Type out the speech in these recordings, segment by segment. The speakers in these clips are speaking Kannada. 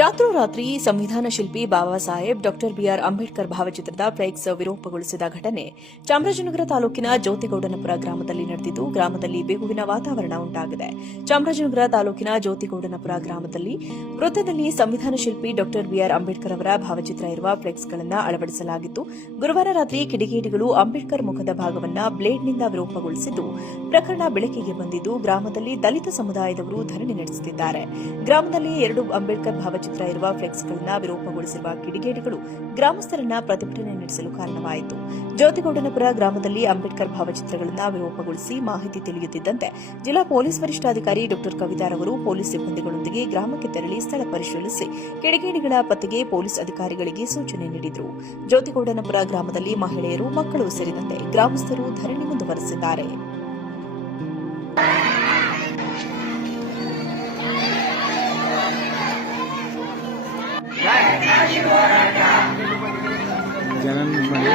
ರಾತ್ರೋರಾತ್ರಿ ಸಂವಿಧಾನ ಶಿಲ್ಪಿ ಬಾಬಾ ಸಾಹೇಬ್, ಡಾಕ್ಟರ್ ಬಿಆರ್ ಅಂಬೇಡ್ಕರ್ ಭಾವಚಿತ್ರದ ಫ್ಲೆಕ್ಸ್ ವಿರೂಪಗೊಳಿಸಿದ ಘಟನೆ ಚಾಮರಾಜನಗರ ತಾಲೂಕಿನ ಜ್ಯೋತಿಗೌಡನಪುರ ಗ್ರಾಮದಲ್ಲಿ ನಡೆದಿದ್ದು, ಗ್ರಾಮದಲ್ಲಿ ಬಿಗುವಿನ ವಾತಾವರಣ ಉಂಟಾಗಿದೆ. ಚಾಮರಾಜನಗರ ತಾಲೂಕಿನ ಜ್ಯೋತಿಗೌಡನಪುರ ಗ್ರಾಮದಲ್ಲಿ ವೃತ್ತದಲ್ಲಿ ಸಂವಿಧಾನ ಶಿಲ್ಪಿ ಡಾಕ್ಟರ್ ಬಿಆರ್ ಅಂಬೇಡ್ಕರ್ ಅವರ ಭಾವಚಿತ್ರ ಇರುವ ಫ್ಲೆಕ್ಸ್ಗಳನ್ನು ಅಳವಡಿಸಲಾಗಿತ್ತು. ಗುರುವಾರ ರಾತ್ರಿ ಕಿಡಿಗೇಡಿಗಳು ಅಂಬೇಡ್ಕರ್ ಮುಖದ ಭಾಗವನ್ನು ಬ್ಲೇಡ್ನಿಂದ ವಿರೂಪಗೊಳಿಸಿದ್ದು, ಪ್ರಕರಣ ಬೆಳಕಿಗೆ ಬಂದಿದ್ದು, ಗ್ರಾಮದಲ್ಲಿ ದಲಿತ ಸಮುದಾಯದವರು ಧರಣಿ ನಡೆಸುತ್ತಿದ್ದಾರೆ. ಗ್ರಾಮದಲ್ಲಿ ಎರಡು ಅಂಬೇಡ್ಕರ್ ಭಾವಚಿತ್ರ ಇರುವ ಫ್ಲೆಕ್ಸ್ಗಳನ್ನು ವಿರೂಪಗೊಳಿಸಿರುವ ಕಿಡಿಗೇಡಿಗಳು ಗ್ರಾಮಸ್ಥರನ್ನ ಪ್ರತಿಭಟನೆ ನಡೆಸಲು ಕಾರಣವಾಯಿತು. ಜ್ಯೋತಿಗೌಡನಪುರ ಗ್ರಾಮದಲ್ಲಿ ಅಂಬೇಡ್ಕರ್ ಭಾವಚಿತ್ರಗಳನ್ನು ವಿರೂಪಗೊಳಿಸಿ ಮಾಹಿತಿ ತಿಳಿಯುತ್ತಿದ್ದಂತೆ ಜಿಲ್ಲಾ ಪೊಲೀಸ್ ವರಿಷ್ಠಾಧಿಕಾರಿ ಡಾ ಕವಿತಾರವರು ಪೊಲೀಸ್ ಸಿಬ್ಬಂದಿಗಳೊಂದಿಗೆ ಗ್ರಾಮಕ್ಕೆ ತೆರಳಿ ಸ್ಥಳ ಪರಿಶೀಲಿಸಿ ಕಿಡಿಗೇಡಿಗಳ ಪತ್ತೆಗೆ ಪೊಲೀಸ್ ಅಧಿಕಾರಿಗಳಿಗೆ ಸೂಚನೆ ನೀಡಿದರು. ಜ್ಯೋತಿಗೌಡನಪುರ ಗ್ರಾಮದಲ್ಲಿ ಮಹಿಳೆಯರು ಮಕ್ಕಳು ಸೇರಿದಂತೆ ಗ್ರಾಮಸ್ಥರು ಧರಣಿ ಮುಂದುವರೆಸಿದ್ದಾರೆ. ಜನನ್ ಮಾಡಿ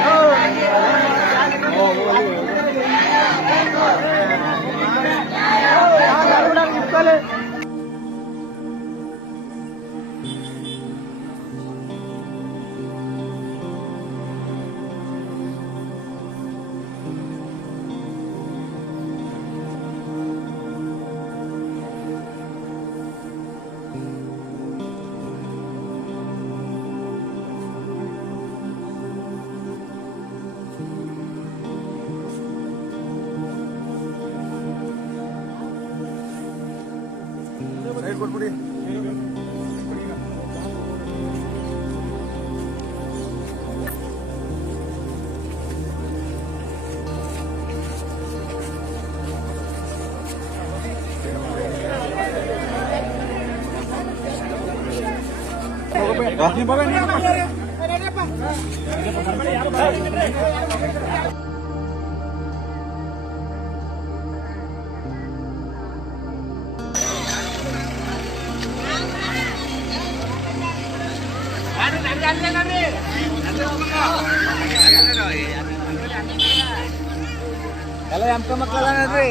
Ini bawa? ಎಲ್ಲ ಎಂಕ ಮಕ್ಕಳ ನೋಡ್ರಿ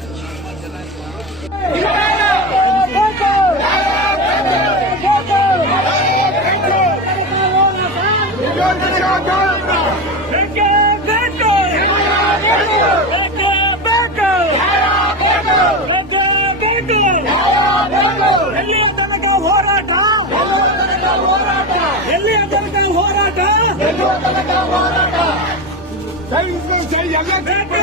ಬೇಕೇ ಬೇಕು